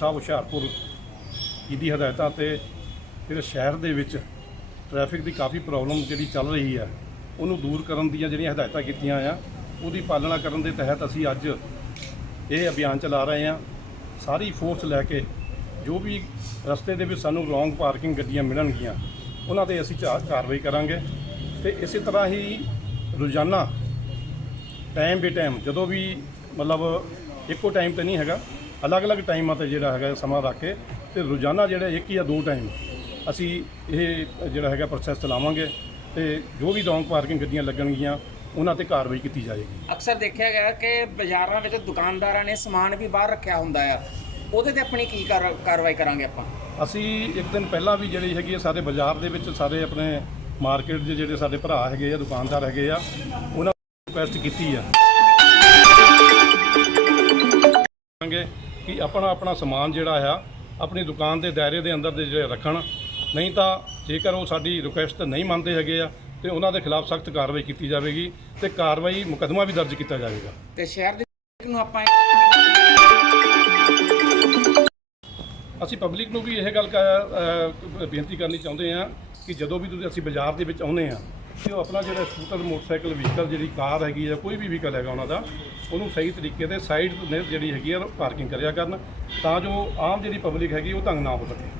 ਸਾਹਿਬ ਹੁਸ਼ਿਆਰਪੁਰ ਦੀ ਹਦਾਇਤਾਂ ਤੇ ਜਿਹੜੇ ਸ਼ਹਿਰ ਦੇ ਵਿੱਚ ਟ੍ਰੈਫਿਕ ਦੀ ਕਾਫੀ ਪ੍ਰੋਬਲਮ ਜਿਹੜੀ ਚੱਲ ਰਹੀ ਹੈ, ਉਹਨੂੰ ਦੂਰ ਕਰਨ ਦੀਆਂ ਜਿਹੜੀਆਂ ਹਦਾਇਤਾਂ ਕੀਤੀਆਂ ਆ, ਉਹਦੀ ਪਾਲਣਾ ਕਰਨ ਦੇ ਤਹਿਤ ਅਸੀਂ ਅੱਜ ਇਹ ਅਭਿਆਨ ਚਲਾ ਰਹੇ ਹਾਂ। ਸਾਰੀ ਫੋਰਸ ਲੈ ਕੇ ਜੋ ਵੀ ਰਸਤੇ ਦੇ ਵਿੱਚ ਸਾਨੂੰ ਰੋਂਗ ਪਾਰਕਿੰਗ ਗੱਡੀਆਂ ਮਿਲਣਗੀਆਂ, ਉਹਨਾਂ ਤੇ ਅਸੀਂ ਚਾ- ਕਾਰਵਾਈ ਕਰਾਂਗੇ। ਤੇ ਇਸੇ ਤਰ੍ਹਾਂ ਹੀ ਰੋਜ਼ਾਨਾ ਟਾਈਮ ਬੇ ਟਾਈਮ ਜਦੋਂ ਵੀ ਮਤਲਬ ਇੱਕੋ ਟਾਈਮ ਤੇ ਨਹੀਂ ਹੈਗਾ ਅਲੱਗ-ਅਲੱਗ ਟਾਈਮਾਂ ਤੇ ਜਿਹੜਾ ਹੈਗਾ ਸਮਾਂ ਰੱਖ ਕੇ ਤੇ ਰੋਜ਼ਾਨਾ ਜਿਹੜੇ ਇੱਕ ਜਾਂ ਦੋ ਟਾਈਮ ਅਸੀਂ ਇਹ ਜਿਹੜਾ ਹੈਗਾ ਪ੍ਰੋਸੈਸ ਚਲਾਵਾਂਗੇ ਤੇ ਜੋ ਵੀ ਰੋਂਗ ਪਾਰਕਿੰਗ ਗੱਡੀਆਂ ਲੱਗਣਗੀਆਂ ਉਹਨਾਂ ਤੇ ਕਾਰਵਾਈ ਕੀਤੀ ਜਾਏਗੀ। ਅਕਸਰ ਦੇਖਿਆ ਗਿਆ ਕਿ ਬਾਜ਼ਾਰਾਂ ਵਿੱਚ ਦੁਕਾਨਦਾਰਾਂ ਨੇ ਸਮਾਨ ਵੀ ਬਾਹਰ ਰੱਖਿਆ ਹੁੰਦਾ ਆ। ਉਹਦੇ ਤੇ ਆਪਣੀ ਕੀ ਕਾਰ- ਕਾਰਵਾਈ ਕਰਾਂਗੇ ਆਪਾਂ? ਅਸੀਂ ਇੱਕ ਦਿਨ ਪਹਿਲਾਂ ਵੀ ਜਿਹੜੀ ਹੈਗੀ ਸਾਡੇ ਬਾਜ਼ਾਰ ਦੇ ਵਿੱਚ ਸਾਰੇ ਆਪਣੇ ਮਾਰਕੀਟ ਦੇ ਜਿਹੜੇ ਸਾਡੇ ਭਰਾ ਹੈਗੇ ਆ ਦੁਕਾਨਦਾਰ ਹੈਗੇ ਆ ਉਹਨਾਂ ਨੂੰ ਰਿਕੁਐਸਟ ਕੀਤੀ ਆ। ਕਹਾਂਗੇ ਕਿ ਆਪਣਾ ਆਪਣਾ ਸਮਾਨ ਜਿਹੜਾ ਆ ਆਪਣੀ ਦੁਕਾਨ ਦੇ ਦਾਇਰੇ ਦੇ ਅੰਦਰ ਦੇ ਜਿਹੜੇ ਰੱਖਣ। ਨਹੀਂ ਤਾਂ ਜੇਕਰ ਉਹ ਸਾਡੀ ਰਿਕੁਐਸਟ ਨਹੀਂ ਮੰਨਦੇ ਹੈਗੇ ਆ ਤੇ ਉਹਨਾਂ ਦੇ ਖਿਲਾਫ ਸਖਤ ਕਾਰਵਾਈ ਕੀਤੀ ਜਾਵੇਗੀ ਤੇ ਕਾਰਵਾਈ ਮੁਕੱਦਮਾ ਵੀ ਦਰਜ ਕੀਤਾ ਜਾਵੇਗਾ। ਤੇ ਸ਼ਹਿਰ ਦੇ ਨੂੰ ਆਪਾਂ ਅਸੀਂ ਪਬਲਿਕ ਨੂੰ ਵੀ ਇਹ ਗੱਲ ਬੇਨਤੀ ਕਰਨੀ ਚਾਹੁੰਦੇ ਹਾਂ ਕਿ ਜਦੋਂ ਵੀ ਤੁਸੀਂ ਅਸੀਂ ਬਾਜ਼ਾਰ ਦੇ ਵਿੱਚ ਆਉਂਦੇ ਆ ਕਿ ਉਹ ਆਪਣਾ ਜਿਹੜਾ ਸਕੂਟਰ, ਮੋਟਰਸਾਈਕਲ ਵਹੀਕਲ ਜਿਹੜੀ ਕਾਰ ਹੈਗੀ ਆ ਕੋਈ ਵੀ ਵਹੀਕਲ ਹੈਗਾ ਉਹਨਾਂ ਦਾ, ਉਹਨੂੰ ਸਹੀ ਤਰੀਕੇ ਦੇ ਸਾਈਡ ਜਿਹੜੀ ਹੈਗੀ ਆ ਪਾਰਕਿੰਗ ਕਰਿਆ ਕਰਨ ਤਾਂ ਜੋ ਆਮ ਜਿਹੜੀ ਪਬਲਿਕ ਹੈਗੀ ਉਹ ਤੰਗ ਨਾ ਹੋ ਸਕੇ।